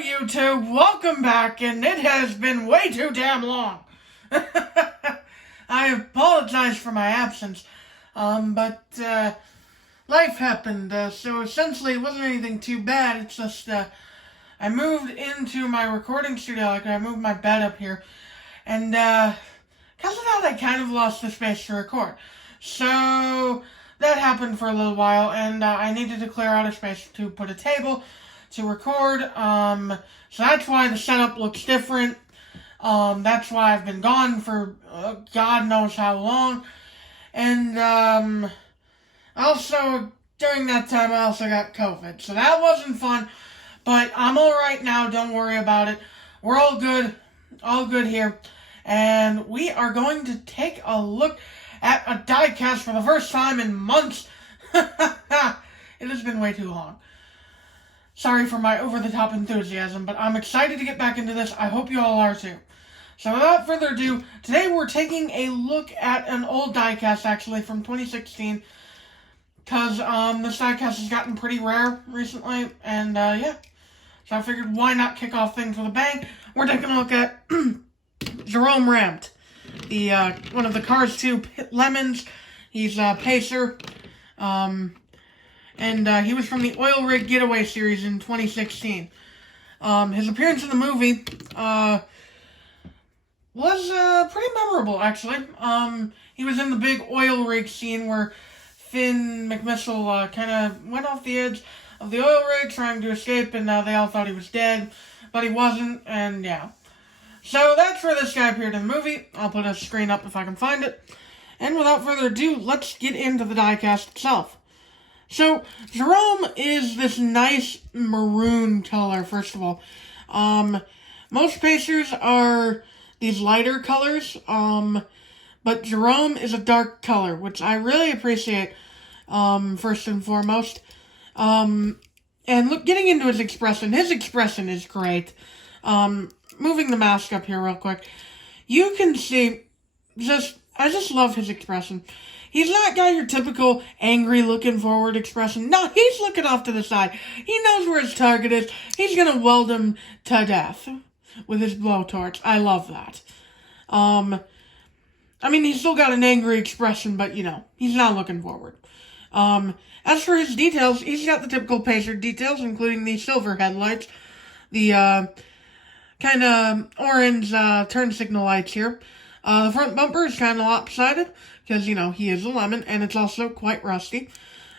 YouTube, welcome back, and it has been way too damn long. I apologize for my absence, but life happened, so essentially it wasn't anything too bad. It's just, I moved into my recording studio, I moved my bed up here, and, because of that, I kind of lost the space to record. So, that happened for a little while, and I needed to clear out a space to put a table to record, so that's why the setup looks different. That's why I've been gone for God knows how long. And also during that time I also got COVID, so that wasn't fun. But I'm alright now, don't worry about it. We're all good here. And we are going to take a look at a diecast for the first time in months. It has been way too long. Sorry for my over-the-top enthusiasm, but I'm excited to get back into this. I hope you all are too. So without further ado, today we're taking a look at an old diecast, actually, from 2016. Because this diecast has gotten pretty rare recently, and yeah. So I figured, why not kick off things with a bang? We're taking a look at Jerome Ramped, the one of the Cars 2 Lemons. He's a Pacer. And he was from the Oil Rig Getaway series in 2016. His appearance in the movie was pretty memorable, actually. He was in the big oil rig scene where Finn McMissile kind of went off the edge of the oil rig trying to escape, and they all thought he was dead, but he wasn't, and yeah. So that's where this guy appeared in the movie. I'll put a screen up if I can find it. And without further ado, let's get into the diecast itself. So, Jerome is this nice maroon color, first of all. Most Pacers are these lighter colors, but Jerome is a dark color, which I really appreciate, first and foremost. And look, getting into his expression is great. Moving the mask up here real quick, you can see, I just love his expression. He's not got your typical angry looking forward expression. No, he's looking off to the side. He knows where his target is. He's gonna weld him to death with his blowtorch. I love that. I mean, he's still got an angry expression, but you know, he's not looking forward. As for his details, he's got the typical Pacer details, including the silver headlights, the kind of orange turn signal lights here. The front bumper is kind of lopsided, because, you know, he is a lemon, and it's also quite rusty.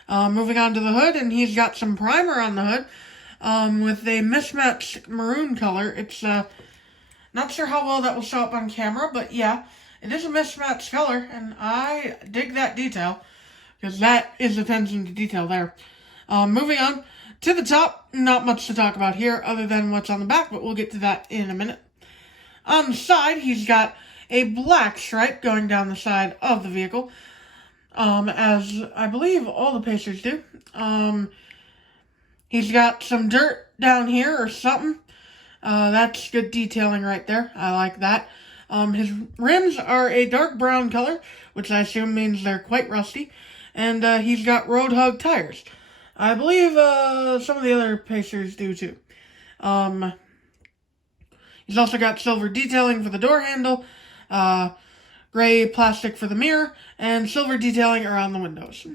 Moving on to the hood, and he's got some primer on the hood, with a mismatched maroon color. It's, not sure how well that will show up on camera, but yeah, it is a mismatched color, and I dig that detail, because that is attention to detail there. Moving on to the top, not much to talk about here, other than what's on the back, but we'll get to that in a minute. On the side, he's got a black stripe going down the side of the vehicle, as I believe all the Pacers do. He's got some dirt down here or something. That's good detailing right there. I like that. His rims are a dark brown color, which I assume means they're quite rusty, and he's got road hug tires. I believe some of the other Pacers do too. He's also got silver detailing for the door handle, gray plastic for the mirror, and silver detailing around the windows.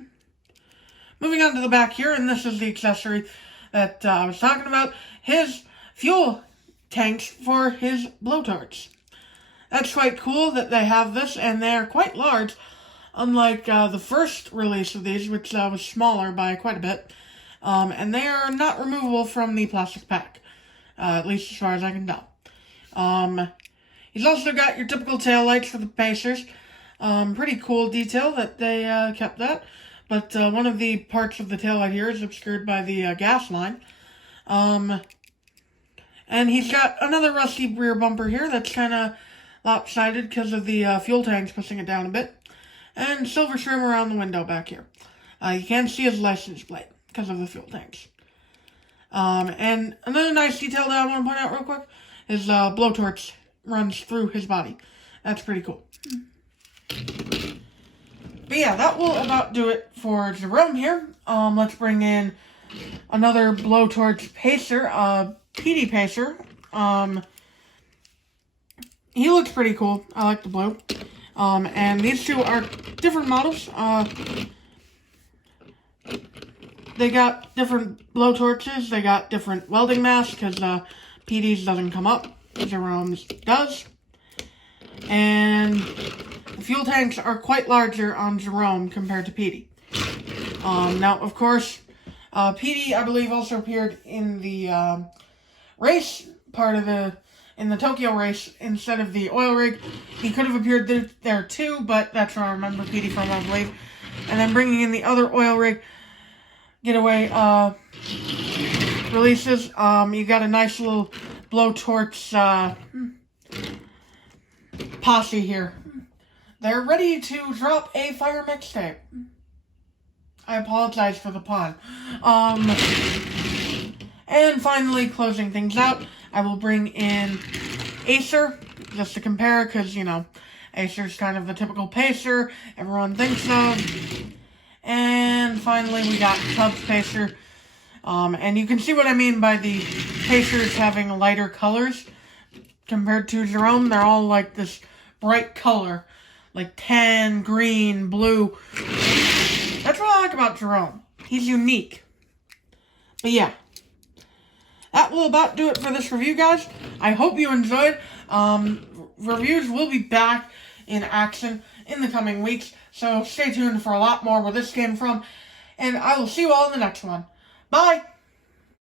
Moving on to the back here, and this is the accessory that I was talking about, his fuel tanks for his blowtorch. That's quite cool that they have this, and they are quite large, unlike the first release of these, which was smaller by quite a bit, and they are not removable from the plastic pack, at least as far as I can tell. He's also got your typical taillights for the Pacers. Pretty cool detail that they kept that. But one of the parts of the taillight here is obscured by the gas line. And he's got another rusty rear bumper here that's kind of lopsided because of the fuel tanks pushing it down a bit. And silver trim around the window back here. You can't see his license plate because of the fuel tanks. And another nice detail that I want to point out real quick is blowtorch runs through his body. That's pretty cool. But yeah, that will about do it for Jerome here. Let's bring in another blowtorch Pacer, Petey Pacer. He looks pretty cool. I like the blue. And these two are different models. They got different blowtorches. They got different welding masks because Petey's doesn't come up. Jerome's does. And the fuel tanks are quite larger on Jerome compared to Petey. Now, of course, Petey, I believe, also appeared in the race part of in the Tokyo race instead of the oil rig. He could have appeared there too, but that's where I remember Petey from, I believe. And then bringing in the other oil rig Getaway releases, you got a nice little blowtorch posse here. They're ready to drop a fire mixtape. I apologize for the pun. And finally, closing things out, I will bring in Acer, just to compare, because, you know, Acer's kind of the typical pacer everyone thinks of. And finally, we got Tubbs Pacer. And you can see what I mean by the pacers having lighter colors compared to Jerome. They're all like this bright color, like tan, green, blue. That's what I like about Jerome. He's unique. But yeah, that will about do it for this review, guys. I hope you enjoyed. Reviews will be back in action in the coming weeks, so stay tuned for a lot more where this came from, and I will see you all in the next one. Bye!